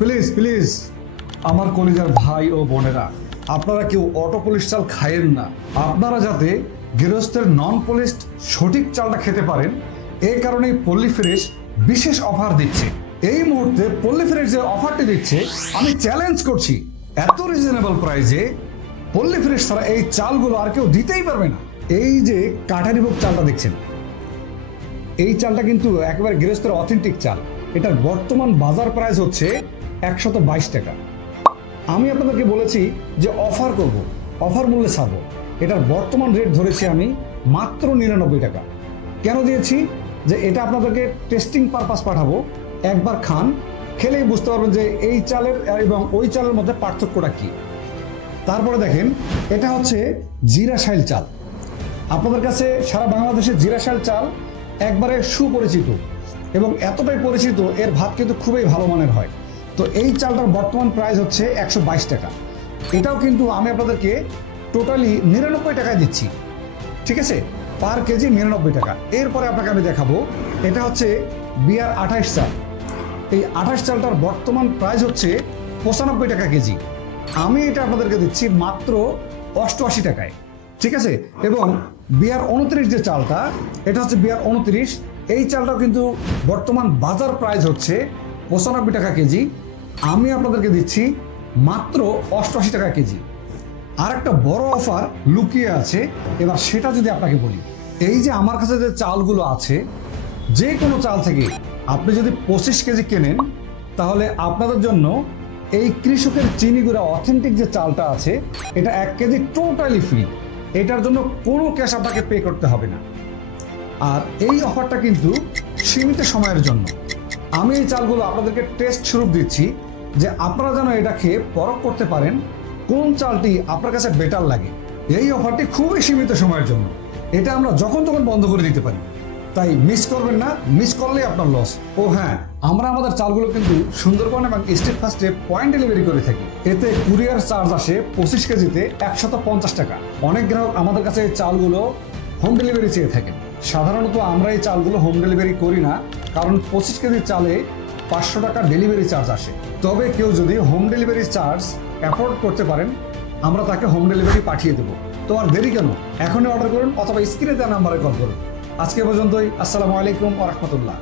Please please আমার কলিজার ভাই ও বোনেরা, আপনারা কেউ অটো পলিশ চাল খায়েন না। আপনারা যাতে গৃহস্থের নন পলিশড সঠিক চালটা খেতে পারেন, এই কারণেই পল্লী ফ্রেশ বিশেষ অফার দিচ্ছে। এই মুহূর্তে পল্লী ফ্রেশ যে অফারটি দিচ্ছে, আমি চ্যালেঞ্জ করছি, এত রিজনেবল প্রাইসে পল্লী ফ্রেশ ছাড়া এই চালগুলো আর কেউ দিতেই পারবে না। এই যে কাঠারিভোগ চালটা দেখছেন, এই চালটা কিন্তু একেবারে গৃহস্থের অথেন্টিক চাল। এটার বর্তমান বাজার প্রাইস হচ্ছে 122 টাকা। আমি আপনাদেরকে বলেছি যে অফার করব, অফার মূল্যে ছাড়বো। এটার বর্তমান রেট ধরেছি আমি মাত্র 99 টাকা। কেন দিয়েছি? যে এটা আপনাদেরকে টেস্টিং পারপাস পাঠাবো। একবার খান, খেলেই বুঝতে পারবেন যে এই চালের এবং ওই চালের মধ্যে পার্থক্যটা কি। তারপরে দেখেন, এটা হচ্ছে জিরাশাইল চাল। আপনাদের কাছে সারা বাংলাদেশে জিরাশাইল চাল একবারে সুপরিচিত এবং এতটাই পরিচিত, এর ভাত কিন্তু খুবই ভালো মানের হয়। তো এই চালটার বর্তমান প্রাইস হচ্ছে 122 টাকা। এটাও কিন্তু আমি আপনাদেরকে টোটালি 99 টাকায় দিচ্ছি, ঠিক আছে? পার কেজি 99 টাকা। এরপরে আপনাকে আমি দেখাবো, এটা হচ্ছে বিআর 28 চাল। এই 28 চালটার বর্তমান প্রাইস হচ্ছে 95 টাকা কেজি। আমি এটা আপনাদেরকে দিচ্ছি মাত্র 88 টাকায়, ঠিক আছে? এবং বিআর 29 যে চালটা, এটা হচ্ছে বিআর 29। এই চালটাও কিন্তু বর্তমান বাজার প্রাইস হচ্ছে 95 টাকা কেজি। আমি আপনাদেরকে দিচ্ছি মাত্র 88 টাকা কেজি। আর একটা বড় অফার লুকিয়ে আছে, এবার সেটা যদি আপনাকে বলি, এই যে আমার কাছে যে চালগুলো আছে, যে কোনো চাল থেকে আপনি যদি 25 কেজি কেনেন, তাহলে আপনাদের জন্য এই কৃষকের চিনিগুড়া অথেন্টিক যে চালটা আছে, এটা 1 কেজি টোটালি ফ্রি। এটার জন্য কোনো ক্যাশ আপনাকে পে করতে হবে না। আর এই অফারটা কিন্তু সীমিত সময়ের জন্য। আমি এই চালগুলো আপনাদেরকে টেস্ট স্বরূপ দিচ্ছি, যে আপনারা যেন এটা খেয়ে পরখ করতে পারেন কোন চালটি আপনার কাছে বেটার লাগে। এই অফারটি খুবই সীমিত সময়ের জন্য, এটা আমরা যখন তখন বন্ধ করে দিতে পারি। তাই মিস করবেন না, মিস করলেই আপনার লস। ও হ্যাঁ, আমরা আমাদের চালগুলো কিন্তু সুন্দরবন এবং স্টেট ফার্স্টে পয়েন্ট ডেলিভারি করে থাকি। এতে কুরিয়ার চার্জ আসে 25 কেজিতে 150 টাকা। অনেক গ্রাহক আমাদের কাছে এই চালগুলো হোম ডেলিভারি চেয়ে থাকেন। সাধারণত আমরা এই চালগুলো হোম ডেলিভারি করি না, কারণ 25 কেজি চালে 500 টাকা ডেলিভারি চার্জ আসে। তবে কেউ যদি হোম ডেলিভারি চার্জ অ্যাফোর্ড করতে পারেন, আমরা তাকে হোম ডেলিভারি পাঠিয়ে দেবো। তো আর দেরি কেন, এখনই অর্ডার করুন অথবা স্ক্রিনে দেওয়া নাম্বারে কল করুন। আজকে পর্যন্তই। আসসালামু আলাইকুম ওয়া রাহমাতুল্লাহ।